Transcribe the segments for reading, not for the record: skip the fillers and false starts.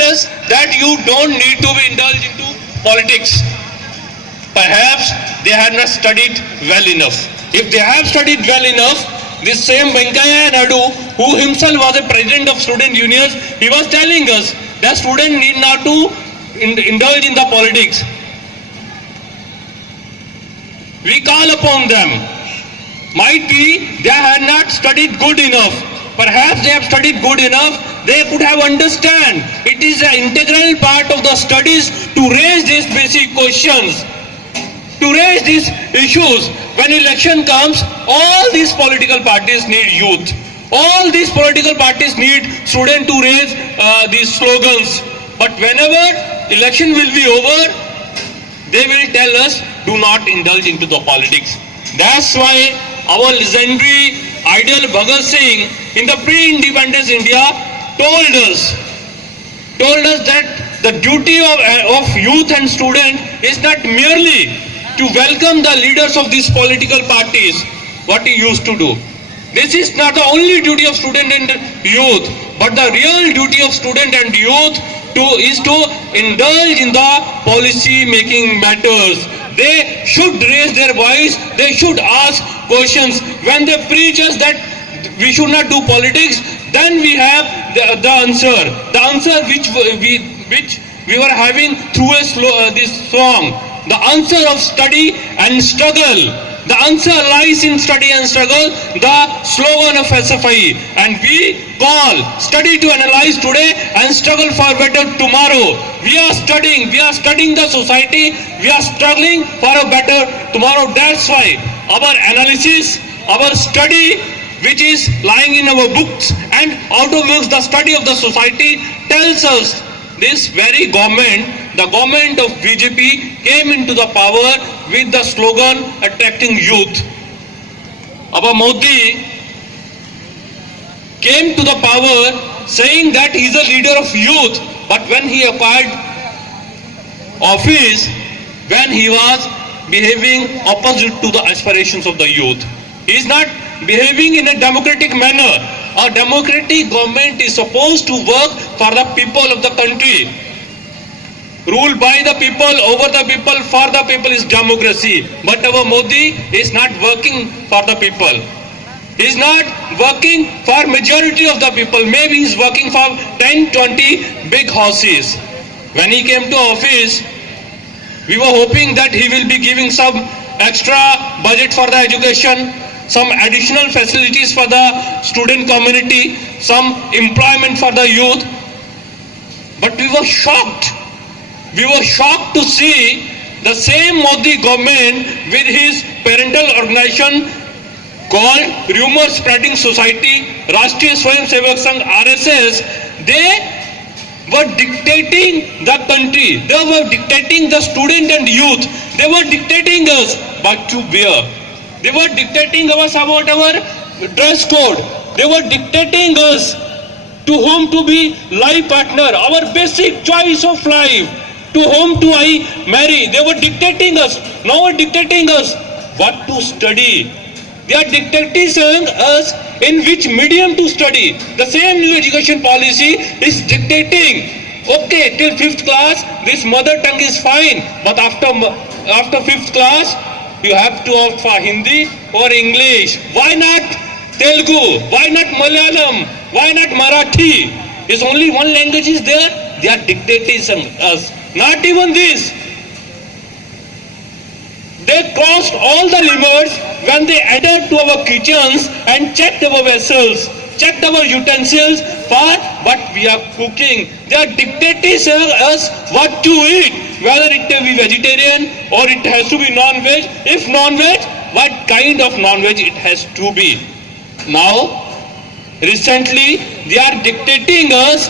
tell us that you don't need to be indulged into politics. Perhaps they had not studied well enough. If they have studied well enough, this same Venkaiah Naidu, who himself was a president of student unions, he was telling us that students need not to indulge in the politics. We call upon them. Might be they had not studied good enough. Perhaps they have studied good enough. They could have understand. It is an integral part of the studies to raise these basic questions, to raise these issues. When election comes, all these political parties need youth. All these political parties need students to raise these slogans. But whenever election will be over, they will tell us, do not indulge into the politics. That's why our legendary ideal Bhagat Singh in the pre-independence India told us that the duty of youth and student is not merely to welcome the leaders of these political parties, what he used to do. This is not the only duty of student and youth, but the real duty of student and youth is to indulge in the policy making matters. They should raise their voice, they should ask questions. When they preach us that we should not do politics, then we have the answer which we were having through this song. The answer of study and struggle. The answer lies in study and struggle, the slogan of SFI. And we call study to analyze today and struggle for better tomorrow. We are studying the society, we are struggling for a better tomorrow. That's why our analysis, our study, which is lying in our books and out of which the study of the society tells us this very government, the government of BJP, came into the power with the slogan attracting youth. Our Modi came to the power saying that he is a leader of youth, but when he acquired office, when he was behaving opposite to the aspirations of the youth. He is not behaving in a democratic manner. A democratic government is supposed to work for the people of the country. Rule by the people, over the people, for the people is democracy. But our Modi is not working for the people. He is not working for majority of the people. Maybe he is working for 10, 20 big houses. When he came to office, we were hoping that he will be giving some extra budget for the education, some additional facilities for the student community, some employment for the youth. But we were shocked. We were shocked to see the same Modi government with his parental organization called Rumor Spreading Society, Rashtriya Swayam Sevak Sangh, RSS. They were dictating the country. They were dictating the student and youth. They were dictating us what to wear. They were dictating us about our dress code. They were dictating us to whom to be life partner, our basic choice of life, to whom to I marry. They were dictating us. Now they are dictating us what to study. They are dictating us in which medium to study. The same new education policy is dictating, okay, till 5th class, this mother tongue is fine, but after 5th class, you have to opt for Hindi or English. Why not Telugu? Why not Malayalam? Why not Marathi? Is only one language is there? They are dictating us. Not even this. They crossed all the limits when they entered to our kitchens and checked our vessels, checked our utensils for what we are cooking. They are dictating us what to eat. Whether it be vegetarian or it has to be non-veg. If non-veg, what kind of non-veg it has to be. Now, recently, they are dictating us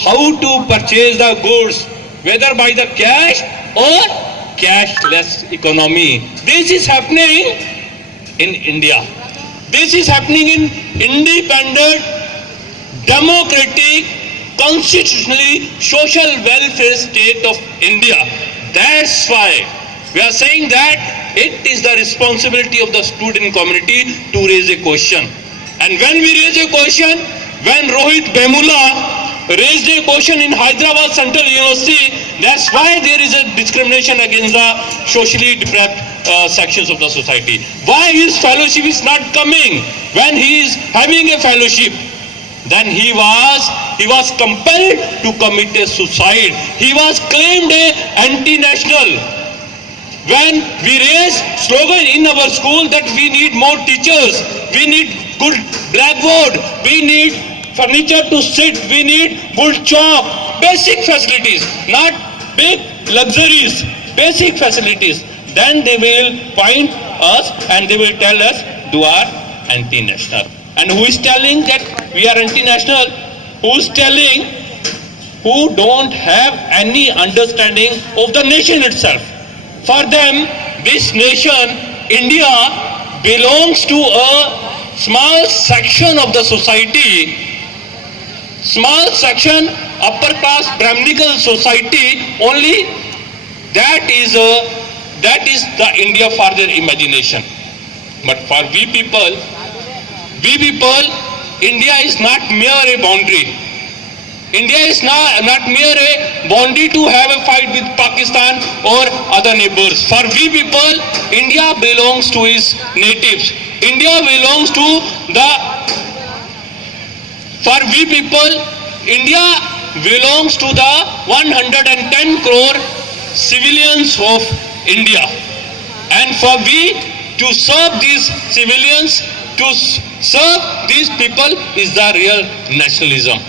how to purchase the goods, whether by the cash or cashless economy. This is happening in India. This is happening in independent, democratic, constitutionally social welfare state of India. That's why we are saying that it is the responsibility of the student community to raise a question. And when we raise a question, when Rohit Bemula raised a question in Hyderabad Central University. That's why there is a discrimination against the socially deprived sections of the society. Why his fellowship is not coming when he is having a fellowship? Then he was compelled to commit a suicide. He was claimed a anti-national. When we raise slogan in our school that we need more teachers, we need good blackboard, we need furniture to sit, we need good chalk, basic facilities, not big luxuries, basic facilities. Then they will point us and they will tell us you are anti-national. And who is telling that we are anti-national? Who is telling? Who don't have any understanding of the nation itself. For them, this nation, India, belongs to a small section of the society, small section, upper class Brahminical society. Only that is the India for their imagination. But for we people, India is not mere a boundary. India is not mere a boundary to have a fight with Pakistan or other neighbors. For we people, India belongs to its natives. India belongs to the... For we people, India belongs to the 110 crore civilians of India. And for we to serve these civilians, to serve these people is the real nationalism.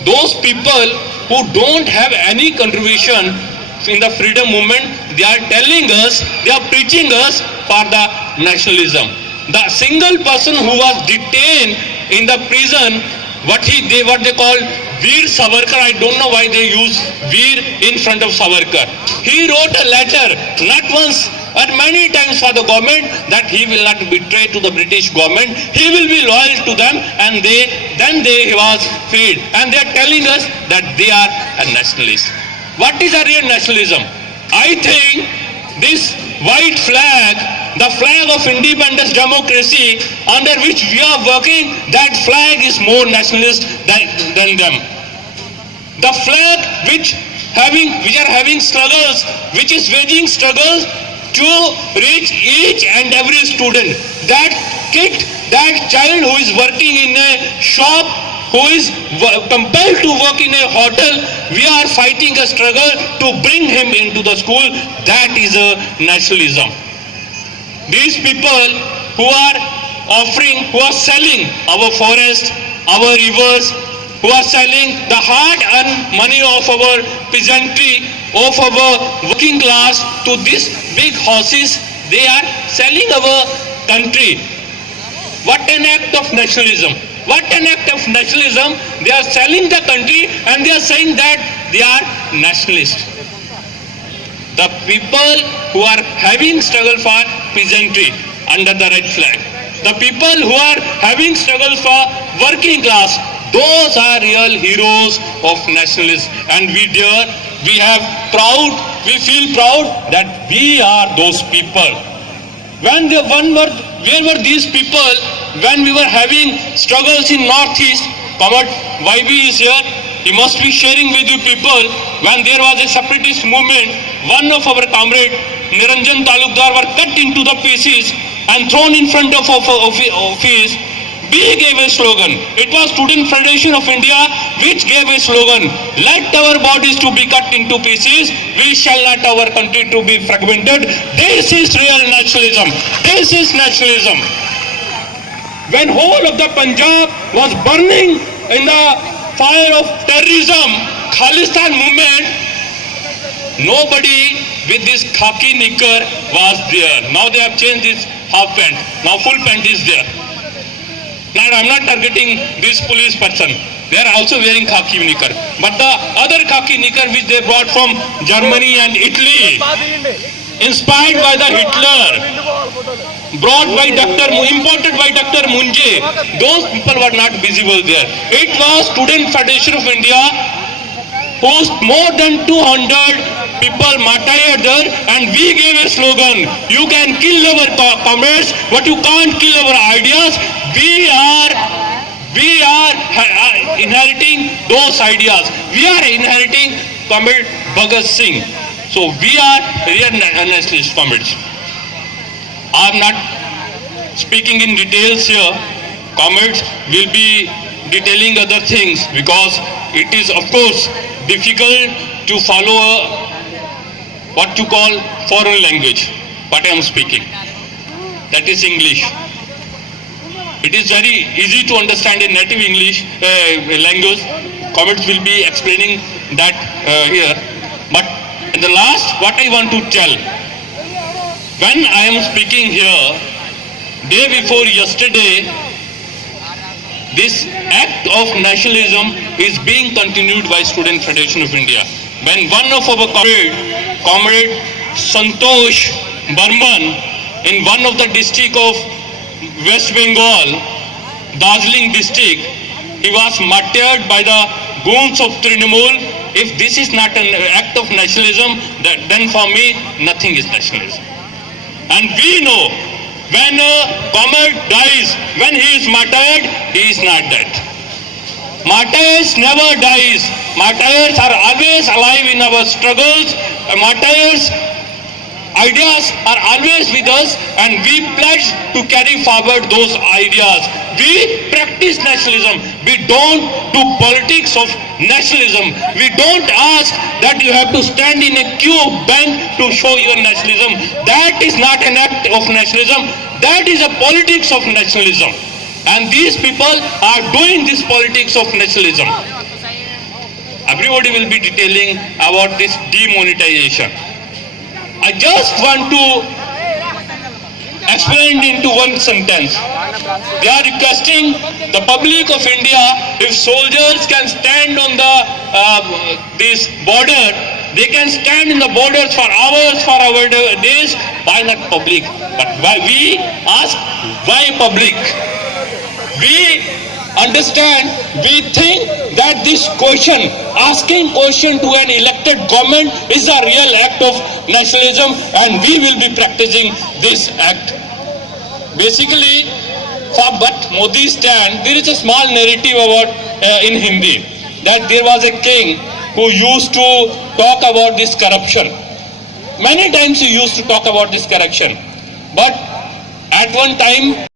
Those people who don't have any contribution in the freedom movement, they are telling us, they are preaching us for the nationalism. The single person who was detained in the prison, what they call Veer Savarkar, I don't know why they use Veer in front of Savarkar. He wrote a letter, not once but many times, for the government that he will not betray to the British government. He will be loyal to them, and then he was freed. And they are telling us that they are a nationalist. What is a real nationalism? I think this white flag, the flag of independence democracy under which we are working, that flag is more nationalist than them. The flag which are having struggles, which is waging struggles to reach each and every student. That kid, that child who is working in a shop, who is compelled to work in a hotel, we are fighting a struggle to bring him into the school. That is a nationalism. These people who are selling our forest, our rivers, who are selling the hard-earned money of our peasantry, of our working class to these big houses, they are selling our country. What an act of nationalism. What an act of nationalism. They are selling the country and they are saying that they are nationalists. The people who are having struggle for peasantry under the red flag, the people who are having struggle for working class, those are real heroes of nationalism. And we feel proud that we are those people. Where were these people when we were having struggles in Northeast? Kamat YB is here. He must be sharing with you people. When there was a separatist movement, one of our comrades, Niranjan Talukdar, were cut into the pieces and thrown in front of office. We gave a slogan. It was Student Federation of India which gave a slogan. Let our bodies to be cut into pieces. We shall not our country to be fragmented. This is real nationalism. This is nationalism. When whole of the Punjab was burning in the fire of terrorism, Khalistan movement, nobody with this khaki knicker was there. Now they have changed this half pant. Now full pant is there. Now I am not targeting this police person. They are also wearing khaki knicker. But the other khaki knicker which they brought from Germany and Italy, inspired by the Hitler, imported by Dr. Munje, those people were not visible there. It was Student Federation of India who more than 200 people martyred there, and we gave a slogan. You can kill our comrades, but you can't kill our ideas. We We are inheriting those ideas. We are inheriting Comrade Bhagat Singh. So we are real nationalist comrades. I am not speaking in details here. Comrades will be detailing other things because it is of course difficult to follow what you call foreign language, what I am speaking. That is English. It is very easy to understand in native English language. Comrades will be explaining that here. But in the last, what I want to tell, when I am speaking here, day before yesterday, this act of nationalism is being continued by Student Federation of India. When one of our comrade Santosh Burman in one of the district of West Bengal, Darjeeling district, he was martyred by the goons of Trinamool. If this is not an act of nationalism, then for me, nothing is nationalism. And we know, when a comrade dies, when he is martyred, he is not dead. Martyrs never dies. Martyrs are always alive in our struggles. Martyrs' ideas are always with us, and we pledge to carry forward those ideas. We practice nationalism. We don't do politics of nationalism. We don't ask that you have to stand in a queue of bank to show your nationalism. That is not an act of nationalism. That is a politics of nationalism. And these people are doing this politics of nationalism. Everybody will be detailing about this demonetization. I just want to explain into one sentence. They are requesting the public of India, if soldiers can stand on the this border, they can stand in the borders for hours, for our days. Why not public? But why we ask, why public? We understand, we think that this question, asking question to an elected government is a real act of nationalism, and we will be practicing this act. Basically, for but Modi stand, there is a small narrative about in Hindi that there was a king who used to talk about this corruption. Many times he used to talk about this corruption, but at one time